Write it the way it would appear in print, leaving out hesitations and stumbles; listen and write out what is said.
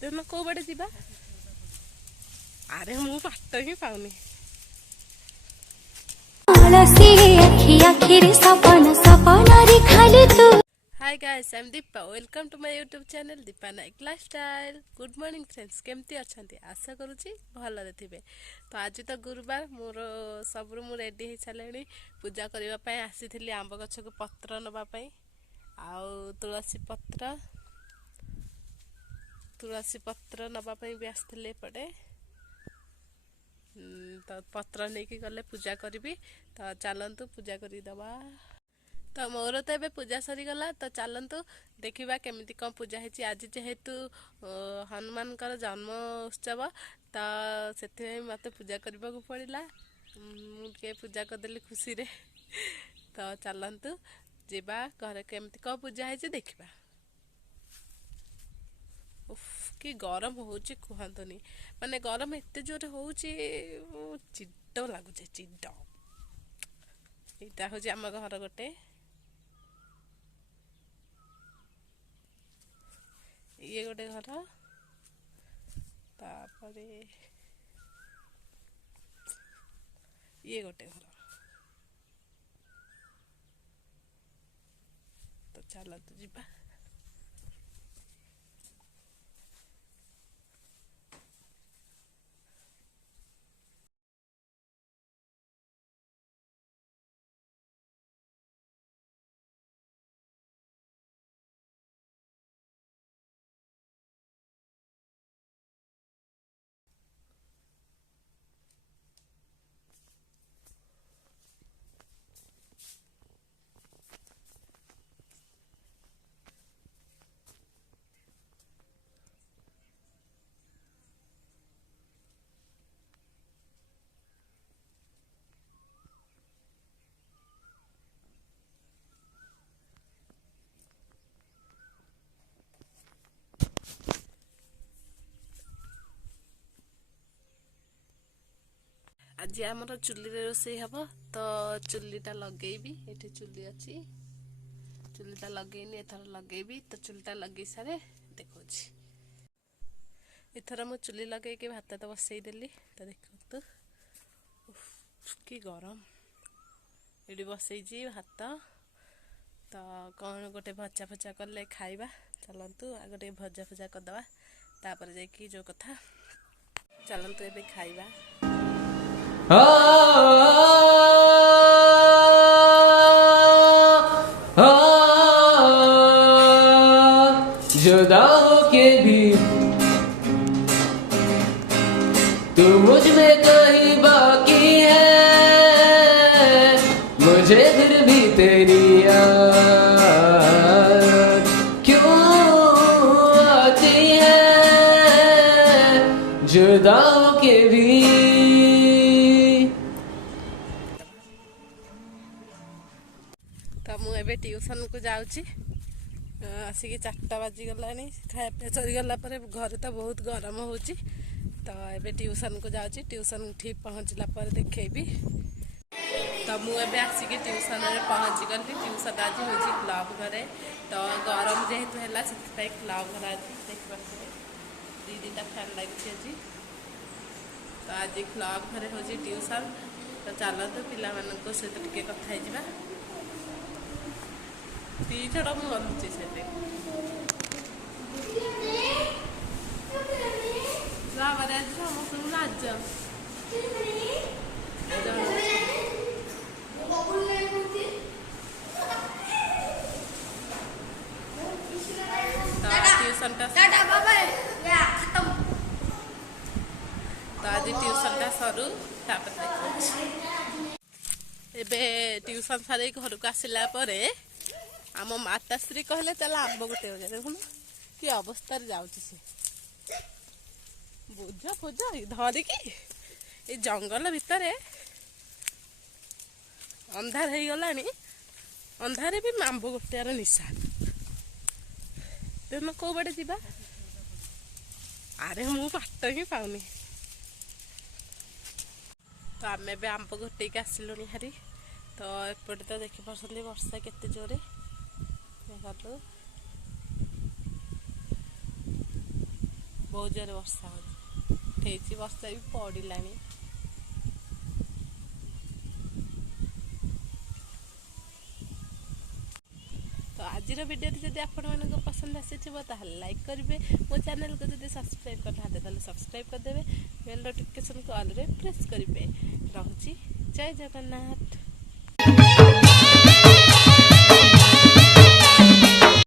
तेन कौ बड़े जीवा अरे मु बाट ही पाऊनी hi guys I am Deepa welcome to my YouTube channel Deepa Naik lifestyle. Good morning friends केमती अच्छे आशा करुँची भलरे थे। तो आज तो गुरुवार मोर सब मु रेडी हो सारे पूजा करने आसी आंब गछ को पत्र नवापाई आउ तुलसी पत्र नवापाई भी आसते पटे। तो पत्र नहीं कि गले पूजा करी तो चलतु पूजा करदबा। तो मोर तो ये पूजा सरीगला तो चलतु देखा केमी कौन पूजा है। आज जेहेतु हनुमान जन्म उत्सव तो से मत पूजा करने को पड़ा मुझे पूजा करदेली खुशी रे। तो चलतु जीवा घर केमी कौन पूजा है देखा। कि गरम हो कहतनी माने गरम एत जोर हो चिड लगुच चिड। यहाँ हूँ आम घर गोटे ये गोटे घर तापरे ये गोटे घर। तो चलतु जीवा। आज आमर चुली रोसे हम तो चुलीटा लगेबी ये चुली अच्छी चुलीटा लगेनी एथर लगेबी। तो चुलीटा लगे सारे देखो एथर मु चुली लगे कि भात तो बसईदेली। तो देखो कि गरम ये बसई भात। तो कौन गोटे भजा फजा कले खाइबा चलतु आग टे भजा फजा करदे तापर जाकि जो कथा चलतु एबे खाइबा। जुदा होके भी तू मुझ में कहीं बाकी है मुझे फिर भी तेरी याद क्यों आती है जुदा होके भी। तो मुझे ट्यूशन को जाऊँगी आसिक 4टा बाजिगला खाया सरीगला घर तो बहुत गरम हो। तो ये ट्यूशन को जाऊँगी ट्यूशन ठीक पहुँचला पर देखेबी। तो मुझे आसिक ट्यूशन में पहुँची गली ट्यूशन आज हूँ क्लब घरे। तो गरम जेहेतु है से क्लब घर आज देखा दीटा फैन लगी आज। तो आज क्लब घरे हूँ ट्यूशन। तो चलतु पिला सहित टे कथा दी छड़ा मु गलुची से लाज तो आज ट्यूशन सरू एबे ट्यूशन सारे घर को आसला आम माताश्री कहले चल आंब गोटे बजे देखुन कि अवस्था जाऊँगी सी बोझ फोझ धरिकी ये जंगल भितर अंधार हो गला अंधारे भी आंब गोटार निशा तेन कौ बड़े जीवा अरे मु बाट ही पाऊनी। तो आम ए आंब गोटे आसिलु हारी। तो एपटे तो देखिपे वर्षा केते जोरे बहुत जोर वर्षा हो वर्षा भी पड़ानी। तो आज वीडियो जब आप पसंद आसी लाइक करेंगे, मो चैनल को जब सब्सक्राइब करना सब्सक्राइब करदे, बेल नोटिफिकेशन को ऑल रे प्रेस करेंगे। रहुची जय जगन्नाथ।